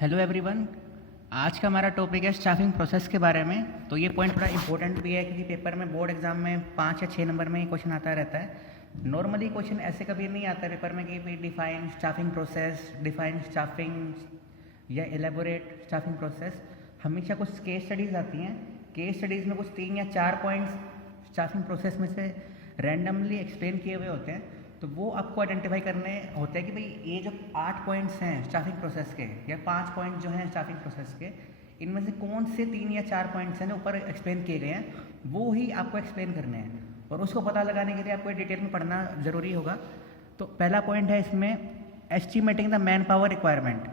Hello everyone. आज का हमारा टॉपिक है स्टाफिंग प्रोसेस के बारे में। तो ये पॉइंट थोड़ा इंपॉर्टेंट भी है क्योंकि पेपर में बोर्ड एग्जाम में 5 या 6 नंबर में ये क्वेश्चन आता रहता है। नॉर्मली क्वेश्चन ऐसे कभी नहीं आता है पेपर में कि भाई define staffing process, define staffing या एलेबोरेट स्टाफिंग प्रोसेस। हमेशा कुछ केस स्टडीज़ आती हैं। केस स्टडीज़ में कुछ 3 या 4 पॉइंट्स स्टाफिंग प्रोसेस में से रैंडमली एक्सप्लेन किए हुए होते हैं। तो वो आपको आइडेंटिफाई करने होते हैं कि भाई ये जो 8 पॉइंट्स हैं स्टाफिंग प्रोसेस के या 5 पॉइंट जो हैं स्टाफिंग प्रोसेस के, इनमें से कौन से 3 या 4 पॉइंट्स हैं जो ऊपर एक्सप्लेन किए गए हैं वो ही आपको एक्सप्लेन करने हैं। और उसको पता लगाने के लिए आपको डिटेल में पढ़ना ज़रूरी होगा। तो पहला पॉइंट है इसमें estimating the man power requirement.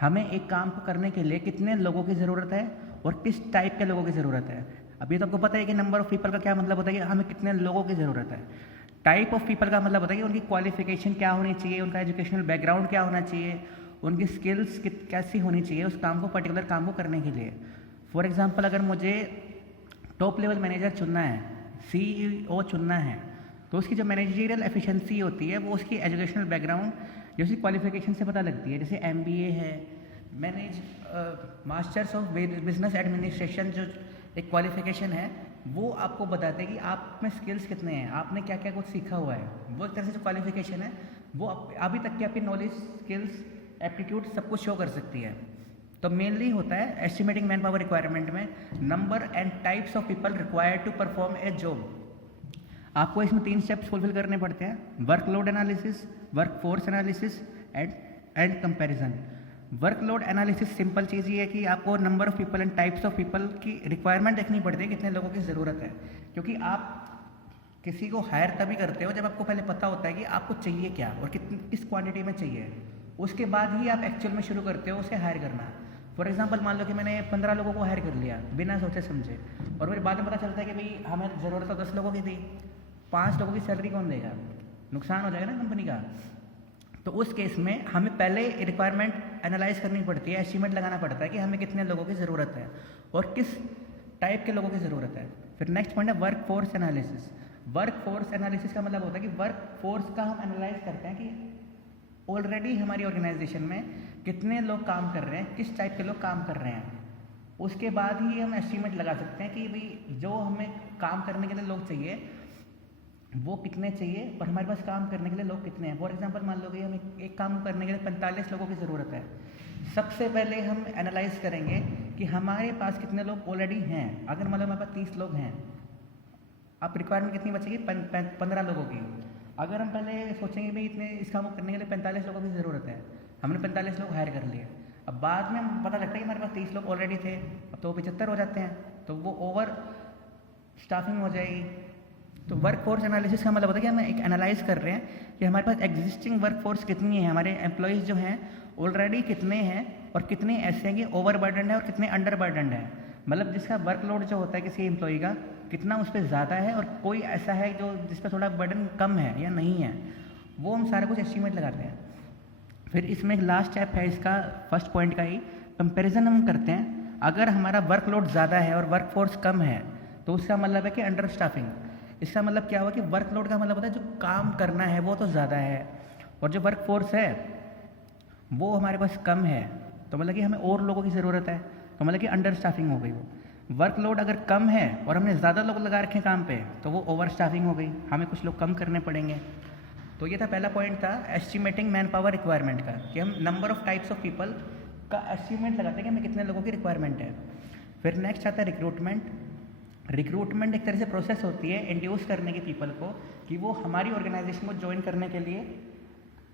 हमें एक काम को करने के लिए कितने लोगों की ज़रूरत है और किस टाइप के लोगों की ज़रूरत है। अभी तो आपको पता है कि नंबर ऑफ़ पीपल का क्या मतलब होता है कि हमें कितने लोगों की ज़रूरत है। टाइप ऑफ पीपल का मतलब होता है कि उनकी क्वालिफिकेशन क्या होनी चाहिए, उनका एजुकेशनल बैकग्राउंड क्या होना चाहिए, उनकी स्किल्स कैसी होनी चाहिए उस काम को, पर्टिकुलर काम को करने के लिए। फॉर एग्जांपल अगर मुझे टॉप लेवल मैनेजर चुनना है, सीईओ चुनना है, तो उसकी जो मैनेजरियल एफिशिएंसी होती है वो उसकी एजुकेशनल बैकग्राउंड जो उसकी क्वालिफिकेशन से पता लगती है। जैसे एमबीए है, मास्टर्स ऑफ बिजनेस एडमिनिस्ट्रेशन जो एक क्वालिफिकेशन है वो आपको बताते हैं कि आप में स्किल्स कितने हैं, आपने क्या क्या कुछ सीखा हुआ है। वो एक तरह से जो क्वालिफिकेशन है वो अभी तक की आपकी नॉलेज, स्किल्स, एप्टीट्यूड सब कुछ शो कर सकती है। तो मेनली होता है एस्टिमेटिंग मैन पावर रिक्वायरमेंट में number and types of people required to perform a job. आपको इसमें 3 स्टेप्स फुलफिल करने पड़ते हैं: workload analysis, workforce analysis and comparison. Workload analysis simple चीज़ ये है कि आपको number of people and types of people की रिक्वायरमेंट देखनी पड़ती है, कितने लोगों की ज़रूरत है। क्योंकि आप किसी को हायर तभी करते हो जब आपको पहले पता होता है कि आपको चाहिए क्या और किस क्वांटिटी में चाहिए। उसके बाद ही आप एक्चुअल में शुरू करते हो उसे हायर करना। फॉर एग्जाम्पल मान लो कि मैंने 15 लोगों को हायर कर लिया बिना सोचे समझे, और फिर बाद में पता चलता है कि भाई हमें ज़रूरत तो 10 लोगों की थी, 5 लोगों की सैलरी कौन देगा, नुकसान हो जाएगा ना कंपनी का। तो उस केस में हमें पहले रिक्वायरमेंट एनालाइज करनी पड़ती है, एस्टीमेट लगाना पड़ता है कि हमें कितने लोगों की ज़रूरत है और किस टाइप के लोगों की ज़रूरत है। फिर नेक्स्ट पॉइंट है work force analysis. Work force analysis का मतलब होता है कि वर्क फोर्स का हम एनालाइज करते हैं कि ऑलरेडी हमारी ऑर्गेनाइजेशन में कितने लोग काम कर रहे हैं, किस टाइप के लोग काम कर रहे हैं। उसके बाद ही हम एस्टीमेट लगा सकते हैं कि भाई जो हमें काम करने के लिए लोग चाहिए वो कितने चाहिए और हमारे पास काम करने के लिए लोग कितने हैं। फॉर एग्जांपल मान लो कि हमें एक काम करने के लिए 45 लोगों की ज़रूरत है। सबसे पहले हम एनालाइज करेंगे कि हमारे पास कितने लोग ऑलरेडी हैं। अगर मान लो हमारे पास 30 लोग हैं, अब रिक्वायरमेंट कितनी बचेगी? 15 लोगों की। अगर हम पहले सोचेंगे भाई इतने इस काम को करने के लिए 45 लोगों की ज़रूरत है, हमने 45 लोग हायर कर लिए। अब बाद में पता लगता है कि हमारे पास 30 लोग ऑलरेडी थे, अब तो वो 75 हो जाते हैं, तो वो ओवर स्टाफिंग हो जाएगी। तो वर्क फोर्स एनालिसिस का मतलब होता है कि हम एक एनालाइज कर रहे हैं कि हमारे पास एग्जिस्टिंग वर्क फोर्स कितनी है, हमारे एम्प्लॉयज़ जो हैं ऑलरेडी कितने हैं और कितने ऐसे हैं कि ओवर बर्डन है और कितने अंडर बर्डन है। मतलब जिसका वर्कलोड जो होता है किसी एम्प्लॉय का कितना उस पर ज़्यादा है और कोई ऐसा है जो जिस पर थोड़ा बर्डन कम है या नहीं है, वो हम सारा कुछ एस्टीमेट लगाते हैं। फिर इसमें एक लास्ट स्टेप है इसका, फर्स्ट पॉइंट का ही कंपेरिजन हम करते हैं। अगर हमारा वर्कलोड ज़्यादा है और वर्क फोर्स कम है तो उसका मतलब है कि अंडर स्टाफिंग। इसका मतलब क्या हुआ कि वर्कलोड का मतलब होता है जो काम करना है वो तो ज़्यादा है और जो वर्क फोर्स है वो हमारे पास कम है, तो मतलब कि हमें और लोगों की ज़रूरत है, तो मतलब कि अंडर स्टाफिंग हो गई। वो वर्कलोड अगर कम है और हमने ज़्यादा लोग लगा रखे हैं काम पे तो वो ओवर स्टाफिंग हो गई, हमें कुछ लोग कम करने पड़ेंगे। तो ये था पहला पॉइंट था एस्टिमेटिंग मैन पावर रिक्वायरमेंट का, कि हम number of types of people का एस्टिमेट लगाते हैं कि हमें कितने लोगों की रिक्वायरमेंट है। फिर नेक्स्ट आता है रिक्रूटमेंट। रिक्रूटमेंट एक तरह से प्रोसेस होती है इंड्यूस करने की पीपल को कि वो हमारी ऑर्गेनाइजेशन को ज्वाइन करने के लिए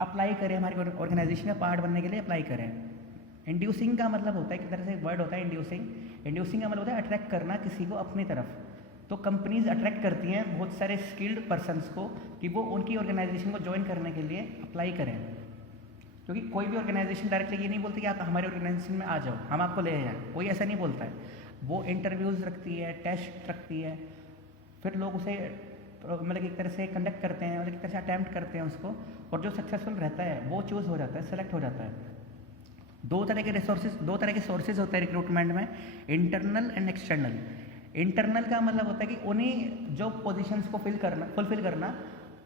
अप्लाई करें, हमारी ऑर्गेनाइजेशन का पार्ट बनने के लिए अप्लाई करें। इंड्यूसिंग का मतलब होता है, एक तरह से वर्ड होता है इंड्यूसिंग। इंड्यूसिंग का मतलब होता है अट्रैक्ट करना किसी को अपनी तरफ। तो कंपनीज अट्रैक्ट करती हैं बहुत सारे स्किल्ड पर्सनस को कि वो उनकी ऑर्गेनाइजेशन को ज्वाइन करने के लिए अप्लाई करें। क्योंकि कोई भी ऑर्गेनाइजेशन डायरेक्टली ये नहीं बोलती कि आप हमारे ऑर्गेनाइजेशन में आ जाओ, हम आपको ले जाएं, कोई ऐसा नहीं बोलता है। वो इंटरव्यूज़ रखती है, टेस्ट रखती है, फिर लोग उसे मतलब एक तरह से कंडक्ट करते हैं और एक तरह से अटैम्प्ट करते हैं उसको, और जो सक्सेसफुल रहता है वो चूज़ हो जाता है, सेलेक्ट हो जाता है। दो तरह के सोर्सेज होते हैं रिक्रूटमेंट में, इंटरनल एंड एक्सटर्नल। इंटरनल का मतलब होता है कि उन्हीं जॉब पोजीशंस को फुलफिल करना,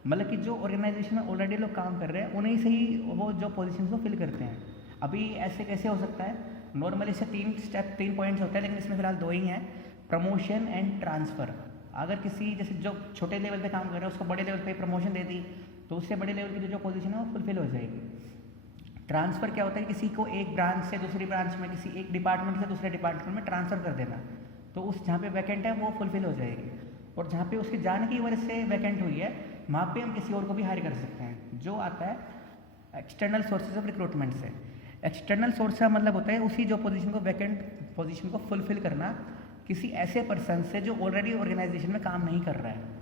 मतलब कि जो ऑर्गेनाइजेशन में ऑलरेडी लोग काम कर रहे हैं उन्हीं से ही वो जॉब पोजीशंस को फिल करते हैं। अभी ऐसे कैसे हो सकता है, नॉर्मली से 3 पॉइंट्स होते हैं, लेकिन इसमें फिलहाल 2 ही हैं, प्रमोशन एंड ट्रांसफ़र। अगर किसी जैसे जो छोटे लेवल पे काम कर रहा है उसको बड़े लेवल पे प्रमोशन दे दी तो उससे बड़े लेवल की जो पोजीशन है वो फुलफिल हो जाएगी। ट्रांसफ़र क्या होता है, किसी को एक ब्रांच से दूसरी ब्रांच में, किसी एक डिपार्टमेंट से दूसरे डिपार्टमेंट में ट्रांसफ़र कर देना, तो उस जहाँ पे वैकेंट है वो फुलफिल हो जाएगी। और जहाँ पे उसके जाने की वजह से वैकेंट हुई है वहाँ पे हम किसी और को भी हायर कर सकते हैं, जो आता है एक्सटर्नल सोर्सेज ऑफ रिक्रूटमेंट से। एक्सटर्नल सोर्स का मतलब होता है उसी जो पोजीशन को, वैकेंट पोजीशन को फुलफिल करना किसी ऐसे पर्सन से जो ऑलरेडी ऑर्गेनाइजेशन में काम नहीं कर रहा है।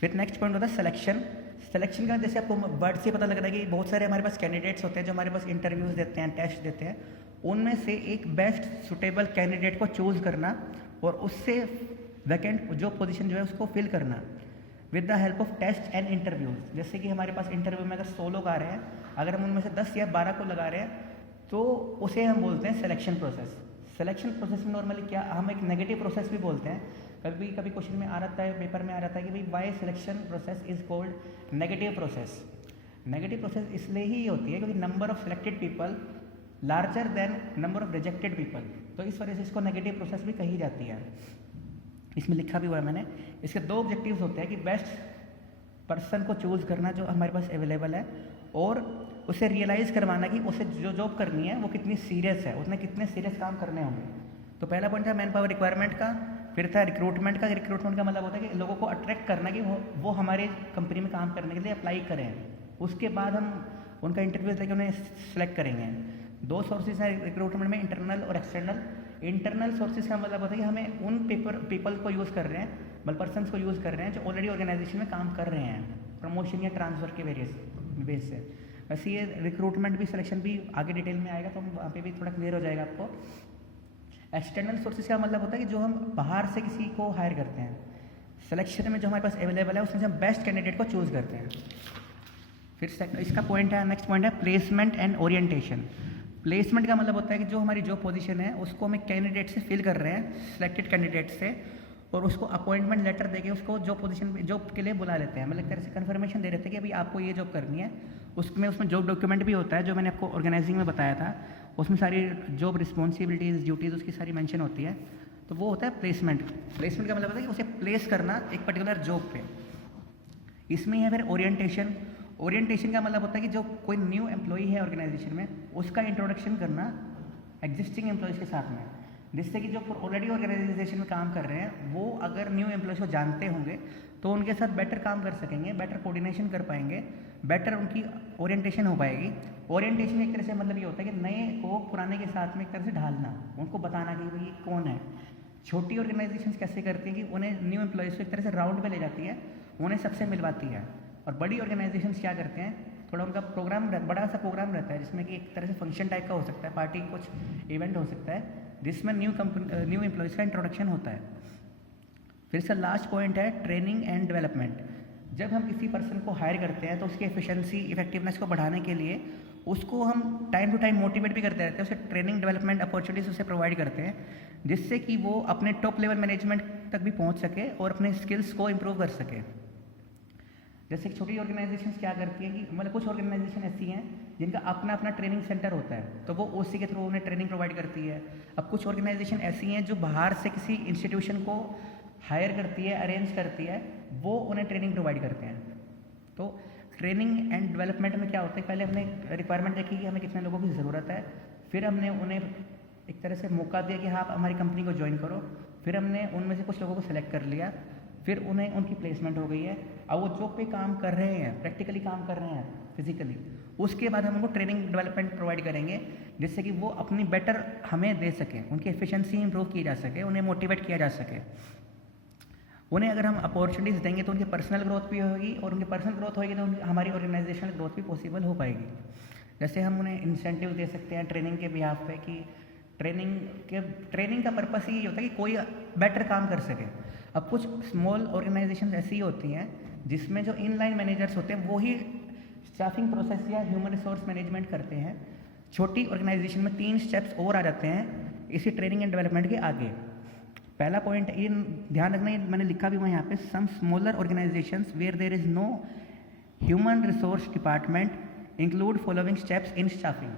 फिर नेक्स्ट पॉइंट होता है सिलेक्शन। सिलेक्शन का जैसे आपको वर्ड से पता लग रहा है कि बहुत सारे हमारे पास कैंडिडेट्स होते हैं जो हमारे पास इंटरव्यूज़ देते हैं, टेस्ट देते हैं, उनमें से एक बेस्ट सुटेबल कैंडिडेट को चूज़ करना और उससे वैकेंट जो पोजीशन जो है उसको फिल करना with the help of test and interviews. जैसे कि हमारे पास इंटरव्यू में अगर 100 लोग आ रहे हैं, अगर हम उनमें से 10 या 12 को लगा रहे हैं तो उसे हम बोलते हैं सिलेक्शन प्रोसेस। सिलेक्शन प्रोसेस में नॉर्मली क्या हम एक नेगेटिव प्रोसेस भी बोलते हैं, कभी कभी क्वेश्चन में आ रहता है, पेपर में आ रहता है कि भाई why selection process is called negative process. Negative process इसलिए ही होती है क्योंकि number of selected people larger than number of rejected people, तो इस वजह से इसको नेगेटिव प्रोसेस भी कही जाती है। इसमें लिखा भी हुआ है मैंने। इसके 2 ऑब्जेक्टिव्स होते हैं कि बेस्ट पर्सन को चूज़ करना जो हमारे पास अवेलेबल है, और उसे रियलाइज़ करवाना कि उसे जो जॉब करनी है वो कितनी सीरियस है, उसने कितने सीरियस काम करने होंगे। तो पहला पॉइंट था मैन पावर रिक्वायरमेंट का, फिर था रिक्रूटमेंट का। रिक्रूटमेंट का मतलब होता है कि लोगों को अट्रैक्ट करना कि वो हमारे कंपनी में काम करने के लिए अप्लाई करें, उसके बाद हम उनका इंटरव्यू लेके उन्हें सेलेक्ट करेंगे। 2 सोर्सेज हैं रिक्रूटमेंट में, इंटरनल और एक्सटर्नल। इंटरनल सोर्सेज का मतलब होता है कि हमें उन पीपल को यूज़ कर रहे हैं, मतलब पर्सनस को यूज़ कर रहे हैं जो ऑलरेडी ऑर्गेनाइजेशन में काम कर रहे हैं, प्रमोशन या ट्रांसफ़र के वेरियस बेस से। वैसे ये रिक्रूटमेंट भी, सिलेक्शन भी आगे डिटेल में आएगा तो वहाँ पे भी थोड़ा क्लियर हो जाएगा आपको। एक्सटर्नल सोर्सेज का मतलब होता है कि जो हम बाहर से किसी को हायर करते हैं, सिलेक्शन में जो हमारे पास अवेलेबल है उसमें से हम बेस्ट कैंडिडेट को चूज़ करते हैं। फिर इसका पॉइंट है, नेक्स्ट पॉइंट है प्लेसमेंट एंड ओरिएंटेशन। प्लेसमेंट का मतलब होता है कि जो हमारी जो पोजीशन है उसको हम एक कैंडिडेट से फिल कर रहे हैं, सिलेक्टेड कैंडिडेट से, और उसको अपॉइंटमेंट लेटर देके उसको जो पोजीशन जॉब के लिए बुला लेते हैं, मतलब तरह से कन्फर्मेशन दे देते हैं कि अभी आपको ये जॉब करनी है। उसमें जॉब डॉक्यूमेंट भी होता है जो मैंने आपको ऑर्गेनाइजिंग में बताया था, उसमें सारी जॉब रिस्पॉन्सिबिलिटीज़, ड्यूटीज़ उसकी सारी मेंशन होती है। तो वो होता है प्लेसमेंट। प्लेसमेंट का मतलब होता है कि उसे प्लेस करना एक पर्टिकुलर जॉब पे। इसमें है फिर ओरिएंटेशन। ओरिएंटेशन का मतलब होता है कि जो कोई न्यू एम्प्लॉई है ऑर्गेनाइजेशन में उसका इंट्रोडक्शन करना एग्जिस्टिंग एम्प्लॉयज़ के साथ में, जिससे कि जो ऑलरेडी ऑर्गेनाइजेशन में काम कर रहे हैं वो अगर न्यू एम्प्लॉयज़ को जानते होंगे तो उनके साथ बेटर काम कर सकेंगे, बेटर कोऑर्डिनेशन कर पाएंगे, बेटर उनकी ओरिएंटेशन हो पाएगी। ओरिएंटेशन एक तरह से मतलब ये होता है कि नए को पुराने के साथ में एक तरह से ढालना, उनको बताना कि भाई कौन है। छोटी ऑर्गेनाइजेशंस कैसे करती हैं कि उन्हें न्यू एम्प्लॉयज़ को एक तरह से राउंड पे ले जाती है, उन्हें सबसे मिलवाती है। और बड़ी ऑर्गेनाइजेशंस क्या करते हैं, थोड़ा उनका प्रोग्राम, बड़ा सा प्रोग्राम रहता है जिसमें कि एक तरह से फंक्शन टाइप का हो सकता है, पार्टी कुछ इवेंट हो सकता है जिसमें न्यू एम्प्लॉयज़ का इंट्रोडक्शन होता है। फिर से लास्ट पॉइंट है ट्रेनिंग एंड डेवलपमेंट। जब हम किसी पर्सन को हायर करते हैं तो उसकी एफिशिएंसी, इफेक्टिवनेस को बढ़ाने के लिए उसको हम टाइम टू टाइम मोटिवेट भी करते रहते हैं, उसे ट्रेनिंग डेवलपमेंट अपॉर्चुनिटीज उसे प्रोवाइड करते हैं, जिससे कि वो अपने टॉप लेवल मैनेजमेंट तक भी पहुंच सके और अपने स्किल्स को इम्प्रूव कर सके। जैसे कि छोटी ऑर्गेनाइजेशंस क्या करती हैं कि मतलब कुछ ऑर्गेनाइजेशन ऐसी हैं जिनका अपना अपना ट्रेनिंग सेंटर होता है, तो वो ओसी के थ्रू उन्हें ट्रेनिंग प्रोवाइड करती है। अब कुछ ऑर्गेनाइजेशन ऐसी हैं जो बाहर से किसी इंस्टीट्यूशन को हायर करती है, अरेंज करती है, वो उन्हें ट्रेनिंग प्रोवाइड करते हैं। तो ट्रेनिंग एंड डेवलपमेंट में क्या होता है, पहले हमने रिक्वायरमेंट देखी कि हमें कितने लोगों की ज़रूरत है, फिर हमने उन्हें एक तरह से मौका दिया कि हाँ आप हमारी कंपनी को ज्वाइन करो, फिर हमने उनमें से कुछ लोगों को सेलेक्ट कर लिया, फिर उन्हें उनकी प्लेसमेंट हो गई है, अब वो जॉब पे काम कर रहे हैं, प्रैक्टिकली काम कर रहे हैं फिजिकली, उसके बाद हम उनको ट्रेनिंग डेवलपमेंट प्रोवाइड करेंगे जिससे कि वो अपनी बेटर हमें दे सकें, उनकी एफिशिएंसी इंप्रूव की जा सके, उन्हें मोटिवेट किया जा सके। उन्हें अगर हम अपॉर्चुनिटीज़ देंगे तो उनकी पर्सनल ग्रोथ भी होगी, और उनकी पर्सनल ग्रोथ होगी तो हमारी ऑर्गेनाइजेशनल ग्रोथ भी पॉसिबल हो पाएगी। जैसे हम उन्हें इंसेंटिव दे सकते हैं ट्रेनिंग के बिहाफ पे कि ट्रेनिंग का पर्पस ही ये होता है कि कोई बेटर काम कर सके। अब कुछ स्मॉल ऑर्गेनाइजेशन ऐसी होती हैं जिसमें जो इनलाइन मैनेजर्स होते हैं वो ही स्टाफिंग प्रोसेस या ह्यूमन रिसोर्स मैनेजमेंट करते हैं। छोटी ऑर्गेनाइजेशन में 3 स्टेप्स और आ जाते हैं इसी ट्रेनिंग एंड डेवलपमेंट के आगे। पहला पॉइंट ये ध्यान रखना, मैंने लिखा भी हुआ यहाँ पे, some smaller organizations where there is no human resource department include following steps in staffing.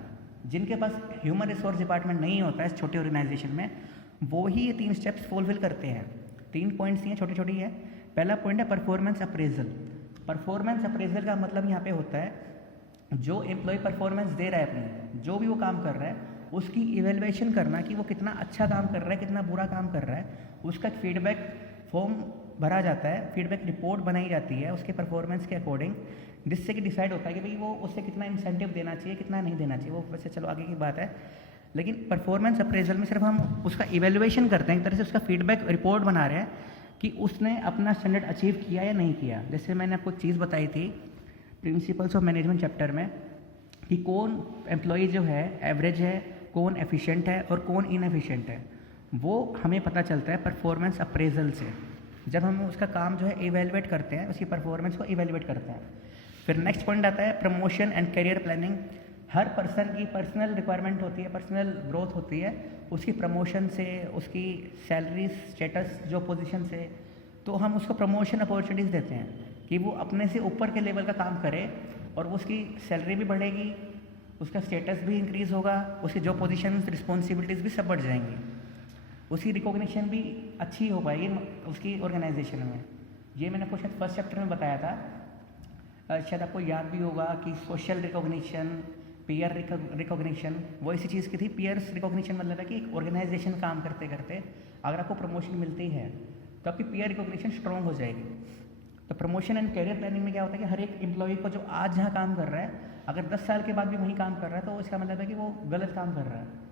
जिनके पास ह्यूमन रिसोर्स डिपार्टमेंट नहीं होता है छोटे ऑर्गेनाइजेशन में, वो ही ये 3 स्टेप्स फुलफिल करते हैं। 3 पॉइंट्स ही हैं, छोटी छोटी है। पहला पॉइंट है परफॉर्मेंस अप्रेजल। परफॉर्मेंस अप्रेजल का मतलब यहाँ पे होता है जो एम्प्लॉय परफॉर्मेंस दे रहा है अपनी, जो भी वो काम कर रहा है उसकी इवेलुएशन करना कि वो कितना अच्छा काम कर रहा है, कितना बुरा काम कर रहा है। उसका फीडबैक फॉर्म भरा जाता है, फीडबैक रिपोर्ट बनाई जाती है उसके परफॉर्मेंस के अकॉर्डिंग, जिससे कि डिसाइड होता है कि भाई वो उससे कितना इंसेंटिव देना चाहिए, कितना नहीं देना चाहिए। वो वैसे चलो आगे की बात है, लेकिन परफॉर्मेंस अप्रेजल में सिर्फ हम उसका इवेलुएशन करते हैं, एक तरह से उसका फीडबैक रिपोर्ट बना रहे हैं कि उसने अपना स्टैंडर्ड अचीव किया या नहीं किया। जैसे मैंने आपको एक चीज़ बताई थी प्रिंसिपल्स ऑफ मैनेजमेंट चैप्टर में कि कौन एम्प्लॉय जो है एवरेज है, कौन एफिशिएंट है और कौन इनएफिशिएंट है, वो हमें पता चलता है परफॉर्मेंस अप्रेजल से। जब हम उसका काम जो है इवेलुएट करते हैं, उसकी परफॉर्मेंस को इवेलुएट करते हैं। फिर नेक्स्ट पॉइंट आता है promotion and career planning. Her person की पर्सनल रिक्वायरमेंट होती है, पर्सनल ग्रोथ होती है, उसकी प्रमोशन से, उसकी सैलरी स्टेटस जो पोजीशन से, तो हम उसको प्रमोशन अपॉर्चुनिटीज़ देते हैं कि वो अपने से ऊपर के लेवल का काम करे और उसकी सैलरी भी बढ़ेगी, उसका स्टेटस भी इंक्रीज़ होगा, उसकी जो पोजीशन रिस्पॉन्सिबिलिटीज़ भी सब बढ़ जाएंगी, उसकी रिकॉग्निशन भी अच्छी हो पाएगी उसकी ऑर्गेनाइजेशन में। ये मैंने आपको शायद फर्स्ट चैप्टर में बताया था, शायद आपको याद भी होगा कि सोशल रिकॉग्निशन, पीयर रिकॉग्निशन, वो इसी चीज़ की थी। पीयर्स रिकॉग्निशन मतलब है कि एक ऑर्गेनाइजेशन काम करते करते अगर आपको प्रमोशन मिलती है तो आपकी पीयर रिकॉग्निशन स्ट्रॉन्ग हो जाएगी। तो प्रमोशन एंड करियर प्लानिंग में क्या होता है कि हर एक एम्प्लॉय को जो आज जहाँ काम कर रहा है, अगर 10 साल के बाद भी वहीं काम कर रहा है तो इसका मतलब है कि वो गलत काम कर रहा है।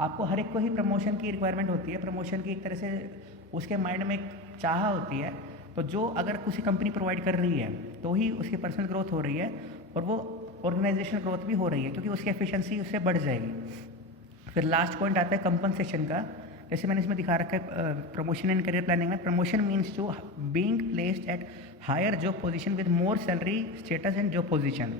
आपको हर एक को ही प्रमोशन की रिक्वायरमेंट होती है, प्रमोशन की एक तरह से उसके माइंड में एक चाह होती है। तो जो अगर किसी कंपनी प्रोवाइड कर रही है तो ही उसकी पर्सनल ग्रोथ हो रही है और वो ऑर्गेनाइजेशनल ग्रोथ भी हो रही है, क्योंकि उसकी एफिशिएंसी उससे बढ़ जाएगी। फिर लास्ट पॉइंट आता है कंपनसेशन का। जैसे मैंने इसमें दिखा रखा है प्रमोशन एंड करियर प्लानिंग में, promotion means to being placed at higher job position with more salary status and job position.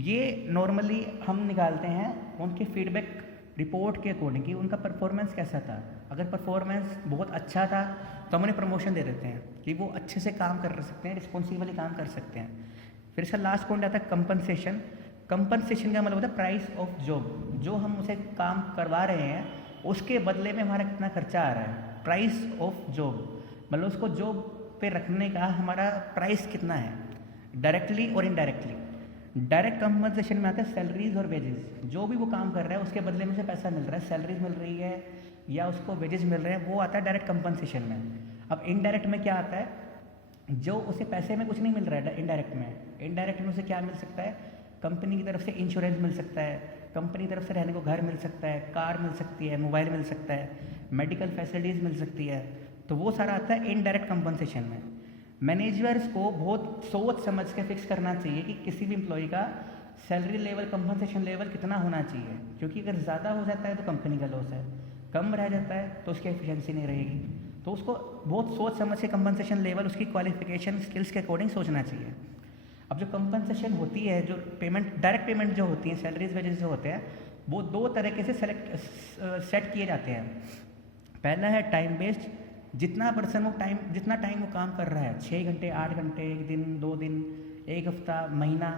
ये नॉर्मली हम निकालते हैं उनके फीडबैक रिपोर्ट के अकॉर्डिंग कि उनका परफॉर्मेंस कैसा था। अगर परफॉर्मेंस बहुत अच्छा था तो हम उन्हें प्रमोशन दे देते हैं कि वो अच्छे से काम कर सकते हैं, रिस्पॉन्सिबली काम कर सकते हैं। फिर इसका लास्ट पॉइंट आता है कंपनसेशन। कंपनसेशन का मतलब होता है प्राइस ऑफ जॉब। जो हम उसे काम करवा रहे हैं उसके बदले में हमारा कितना खर्चा आ रहा है, प्राइस ऑफ जॉब मतलब उसको जॉब पे रखने का हमारा प्राइस कितना है, डायरेक्टली और इनडायरेक्टली। डायरेक्ट कंपनसेशन में आता है सैलरीज और वेजेस। जो भी वो काम कर रहा है उसके बदले में उसे पैसा मिल रहा है, सैलरीज मिल रही है या उसको वेजेस मिल रहे हैं, वो आता है डायरेक्ट कंपनसेशन में। अब इनडायरेक्ट में क्या आता है, जो उसे पैसे में कुछ नहीं मिल रहा है इनडायरेक्ट में। इनडायरेक्ट में उसे क्या मिल सकता है, कंपनी की तरफ से इंश्योरेंस मिल सकता है, कंपनी की तरफ से रहने को घर मिल सकता है, कार मिल सकती है, मोबाइल मिल सकता है, मेडिकल फैसिलिटीज़ मिल सकती है। तो वो सारा आता है इनडायरेक्ट कंपनसेशन में। मैनेजर्स को बहुत सोच समझ के फिक्स करना चाहिए कि किसी भी एम्प्लॉय का सैलरी लेवल, कंपनसेशन लेवल कितना होना चाहिए, क्योंकि अगर ज़्यादा हो जाता है तो कंपनी का लॉस है, कम रह जाता है तो उसकी एफिशिएंसी नहीं रहेगी। तो उसको बहुत सोच समझ के कंपनसेशन लेवल उसकी क्वालिफिकेशन स्किल्स के अकॉर्डिंग सोचना चाहिए। अब जो कंपनसेशन होती है, जो पेमेंट, डायरेक्ट पेमेंट जो होती है, सैलरीज वेजेस जो होते हैं, वो 2 तरीके से सेट किए जाते हैं। पहला है टाइम बेस्ड, जितना टाइम वो काम कर रहा है, 6 घंटे, 8 घंटे, 1 दिन, 2 दिन, 1 हफ्ता, महीना,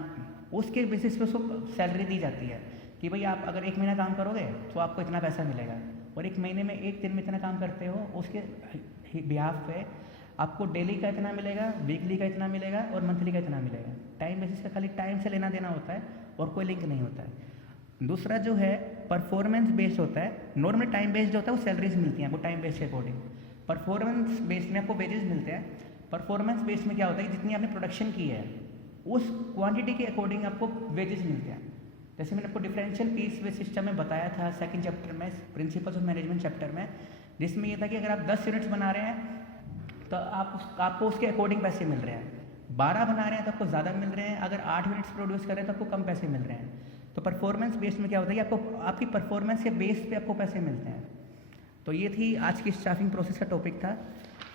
उसके बेसिस पे उसको सैलरी दी जाती है कि भाई आप अगर 1 महीना काम करोगे तो आपको इतना पैसा मिलेगा, और 1 महीने में 1 दिन में इतना काम करते हो उसके बिहाफ पे आपको डेली का इतना मिलेगा, वीकली का इतना मिलेगा और मंथली का इतना मिलेगा। टाइम बेसिस पे खाली टाइम से लेना देना होता है और कोई लिंक नहीं होता है। दूसरा जो है परफॉर्मेंस बेस्ड होता है। नॉर्मली टाइम बेस्ड होता है, वो सैलरीज मिलती हैं वो टाइम बेस्ड के अकॉर्डिंग। परफॉर्मेंस बेस्ड में आपको वेजेस मिलते हैं। परफॉर्मेंस बेस्ड में क्या होता है कि जितनी आपने प्रोडक्शन की है उस क्वांटिटी के अकॉर्डिंग आपको वेजेस मिलते हैं। जैसे मैंने आपको डिफरेंशियल पीस वेज सिस्टम में बताया था सेकंड चैप्टर में, प्रिंसिपल्स ऑफ मैनेजमेंट चैप्टर में, जिसमें ये था कि अगर आप 10 यूनिट्स बना रहे हैं तो आपको उसके अकॉर्डिंग पैसे मिल रहे हैं। 12 बना रहे हैं तो आपको ज़्यादा मिल रहे हैं, अगर 8 यूनिट्स प्रोड्यूस कर रहे हैं तो आपको कम पैसे मिल रहे हैं। तो परफॉर्मेंस बेस्ड में क्या होता है कि आपको आपकी परफॉर्मेंस के बेस पे आपको पैसे मिलते हैं। तो ये थी आज की स्टाफिंग प्रोसेस का टॉपिक था।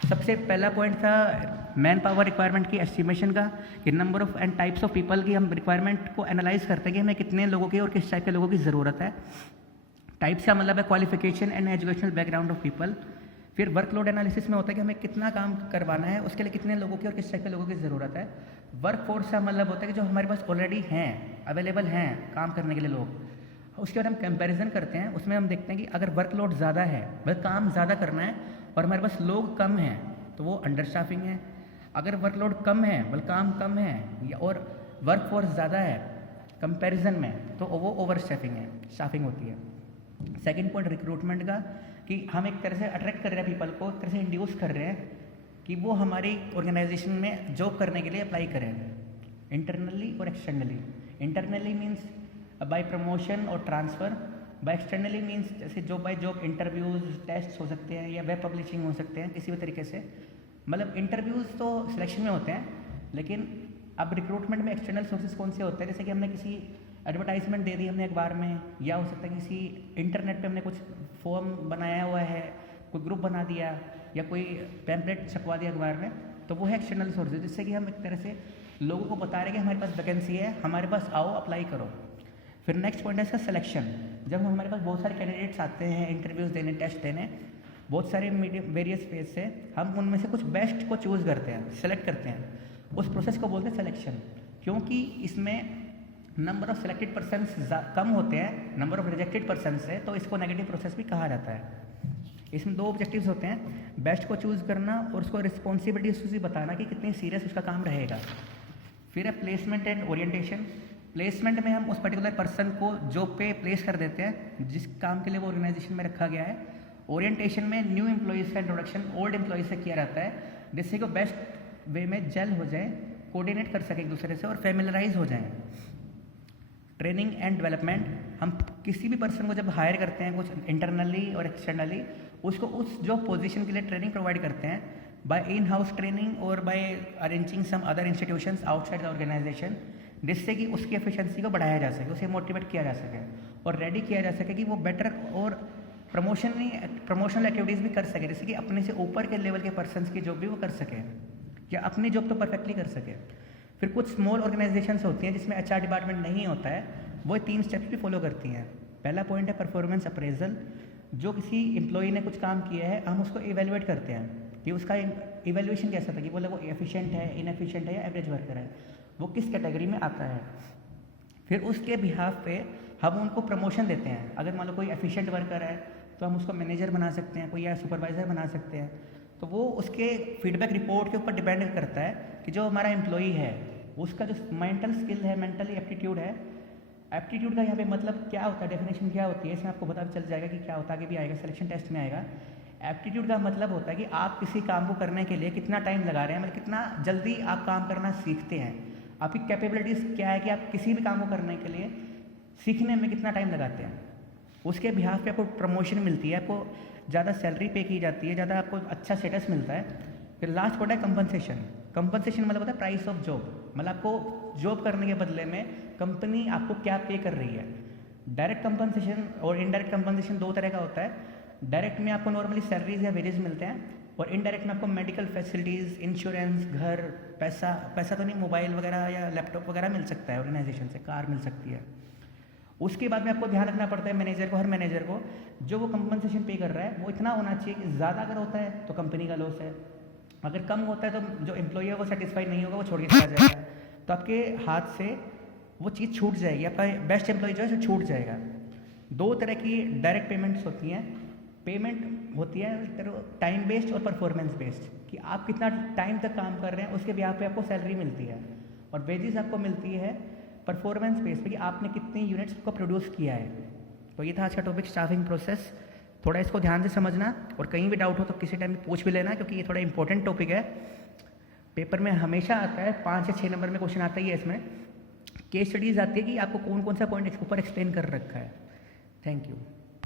सबसे पहला पॉइंट था मैन पावर रिक्वायरमेंट की एस्टिमेशन का, कि number of and types of people की हम रिक्वायरमेंट को एनालाइज करते हैं कि हमें कितने लोगों की और किस टाइप के लोगों की ज़रूरत है। टाइप्स का मतलब है qualification and educational background of people. फिर वर्कलोड एनालिसिस में होता है कि हमें कितना काम करवाना है, उसके लिए कितने लोगों की और किस टाइप के लोगों की ज़रूरत है। वर्कफोर्स का मतलब होता है कि जो हमारे पास ऑलरेडी हैं, अवेलेबल हैं काम करने के लिए लोग, उसके बाद हम कंपैरिजन करते हैं। उसमें हम देखते हैं कि अगर वर्कलोड ज़्यादा है, मतलब काम ज़्यादा करना है और हमारे पास लोग कम हैं, तो वो अंडर स्टाफिंग है। अगर वर्कलोड कम है, मतलब काम कम है और वर्कफोर्स ज़्यादा है कंपैरिजन में, तो वो ओवर स्टाफिंग होती है। सेकंड पॉइंट रिक्रूटमेंट का, कि हम एक तरह से अट्रैक्ट कर रहे हैं पीपल को, एक तरह से इंड्यूस कर रहे हैं कि वो हमारी ऑर्गेनाइजेशन में जॉब करने के लिए अप्लाई करें, इंटरनली और externally. Internally means by promotion और ट्रांसफ़र, बाय एक्सटर्नली मीन्स जैसे job by job interviews, test हो सकते हैं या वेब पब्लिशिंग हो सकते हैं किसी भी तरीके से। मतलब इंटरव्यूज़ तो सिलेक्शन में होते हैं, लेकिन अब रिक्रूटमेंट में एक्सटर्नल सोर्सेज कौन से होते हैं, जैसे कि हमने किसी एडवर्टाइजमेंट दे दी हमने अखबार में, या हो सकता है किसी इंटरनेट पे हमने कुछ फॉर्म बनाया हुआ है, कोई ग्रुप बना दिया या कोई पैम्पलेट छपवा दिया अखबार में, तो वो है एक्सटर्नल सोर्सेज, जिससे कि हम एक तरह से लोगों को बता रहे हैं कि हमारे पास वैकेंसी है, हमारे पास आओ, अप्लाई करो। फिर नेक्स्ट पॉइंट है इसका सिलेक्शन। जब हमारे पास बहुत सारे कैंडिडेट्स आते हैं इंटरव्यूज़ देने, टेस्ट देने, बहुत सारे मीडियम वेरियस फेज से, हम उनमें से कुछ बेस्ट को चूज़ करते हैं, सेलेक्ट करते हैं। उस प्रोसेस को बोलते हैं सिलेक्शन, क्योंकि इसमें नंबर ऑफ सिलेक्टेड पर्सन्स कम होते हैं नंबर ऑफ रिजेक्टेड पर्सन से, तो इसको नेगेटिव प्रोसेस भी कहा जाता है। इसमें 2 ऑब्जेक्टिव्स होते हैं, बेस्ट को चूज़ करना और उसको रिस्पॉन्सिबिलिटी उसकी बताना कि कितनी सीरियस उसका काम रहेगा। फिर है प्लेसमेंट एंड ओरिएंटेशन। प्लेसमेंट में हम उस पर्टिकुलर पर्सन को जॉब पे प्लेस कर देते हैं जिस काम के लिए वो ऑर्गेनाइजेशन में रखा गया है। ओरिएंटेशन में न्यू एम्प्लॉयज़ का इंट्रोडक्शन ओल्ड एम्प्लॉयज़ से किया जाता है, जिससे कि वो बेस्ट वे में जेल हो जाए, कोऑर्डिनेट कर सके एक दूसरे से और फेमिलराइज हो जाएं। ट्रेनिंग एंड डेवलपमेंट, हम किसी भी पर्सन को जब हायर करते हैं कुछ इंटरनली और एक्सटर्नली, उसको उस जॉब पोजीशन के लिए ट्रेनिंग प्रोवाइड करते हैं बाय इन हाउस ट्रेनिंग और by arranging some other institutions outside the organisation, जिससे कि उसकी एफिशिएंसी को बढ़ाया जा सके, उसे मोटिवेट किया जा सके और रेडी किया जा सके कि वो बेटर और प्रमोशनल एक्टिविटीज़ भी कर सके, जैसे कि अपने से ऊपर के लेवल के पर्सनस की जॉब भी वो कर सके या अपनी जॉब तो परफेक्टली कर सके। फिर कुछ स्मॉल ऑर्गेनाइजेशंस होती हैं जिसमें एचआर डिपार्टमेंट नहीं होता है, वो 3 स्टेप्स भी फॉलो करती हैं। पहला पॉइंट है परफॉर्मेंस अप्रेजल। जो किसी एम्प्लॉई ने कुछ काम किया है, हम उसको इवेलुएट करते हैं कि उसका इवेल्युएशन कैसा था, कि बोले वो एफिशिएंट है, इनएफिशिएंट है या एवरेज वर्कर है, वो किस कैटेगरी में आता है। फिर उसके बिहाफ पे हम उनको प्रमोशन देते हैं। अगर मान लो कोई एफिशिएंट वर्कर है तो हम उसको मैनेजर बना सकते हैं, कोई या सुपरवाइज़र बना सकते हैं। तो वो उसके फीडबैक रिपोर्ट के ऊपर डिपेंड करता है कि जो हमारा एम्प्लॉई है उसका जो मेंटल स्किल है, मेंटली एप्टीट्यूड है। एप्टीट्यूड का यहाँ पे मतलब क्या होता है, डेफिनेशन क्या होती है, इसमें आपको पता चल जाएगा कि क्या होता है, आगे भी आएगा, सिलेक्शन टेस्ट में आएगा। एप्टीट्यूड का मतलब होता है कि आप किसी काम को करने के लिए कितना टाइम लगा रहे हैं, मतलब कितना जल्दी आप काम करना सीखते हैं, आपकी कैपेबिलिटीज़ क्या है कि आप किसी भी काम को करने के लिए सीखने में कितना टाइम लगाते हैं। उसके बिहाफ पे आपको प्रमोशन मिलती है, आपको ज़्यादा सैलरी पे की जाती है, ज़्यादा आपको अच्छा स्टेटस मिलता है। फिर लास्ट पॉइंट है कंपनसेशन। कंपनसेशन मतलब होता है प्राइस ऑफ जॉब, मतलब आपको जॉब करने के बदले में कंपनी आपको क्या पे कर रही है। डायरेक्ट कंपनसेशन और इनडायरेक्ट कंपनसेशन 2 तरह का होता है। डायरेक्ट में आपको नॉर्मली सैलरीज या वेजेस मिलते हैं और इनडायरेक्ट में आपको मेडिकल फैसिलिटीज़, इंश्योरेंस, घर, पैसा तो नहीं, मोबाइल वगैरह या लैपटॉप वगैरह मिल सकता है ऑर्गेनाइजेशन से, कार मिल सकती है। उसके बाद में आपको ध्यान रखना पड़ता है मैनेजर को, हर मैनेजर को जो वो कंपनसेशन पे कर रहा है वो इतना होना चाहिए कि ज़्यादा अगर होता है तो कंपनी का लॉस है, अगर कम होता है तो जो एम्प्लॉई है वो सेटिस्फाइड नहीं होगा, वो छोड़ के चला जाएगा, तो आपके हाथ से वो चीज़ छूट जाएगी, आपका बेस्ट एम्प्लॉय जो है छूट जाएगा। 2 तरह की डायरेक्ट पेमेंट्स होती हैं। पेमेंट होती है टाइम बेस्ड और परफॉर्मेंस बेस्ड, कि आप कितना टाइम तक काम कर रहे हैं उसके ब्याह पे आपको सैलरी मिलती है। और वेजेस आपको मिलती है परफॉर्मेंस बेस्ड पे, कि आपने कितनी यूनिट्स को प्रोड्यूस किया है। तो ये था आज का टॉपिक, स्टाफिंग प्रोसेस। थोड़ा इसको ध्यान से समझना और कहीं भी डाउट हो तो किसी टाइम पूछ भी लेना, क्योंकि ये थोड़ा इंपॉर्टेंट टॉपिक है। पेपर में हमेशा आता है, 5 या 6 नंबर में क्वेश्चन आता ही है। इसमें केस स्टडीज़ आती है कि आपको कौन कौन सा पॉइंट इसके ऊपर एक्सप्लेन कर रखा है। Thank you.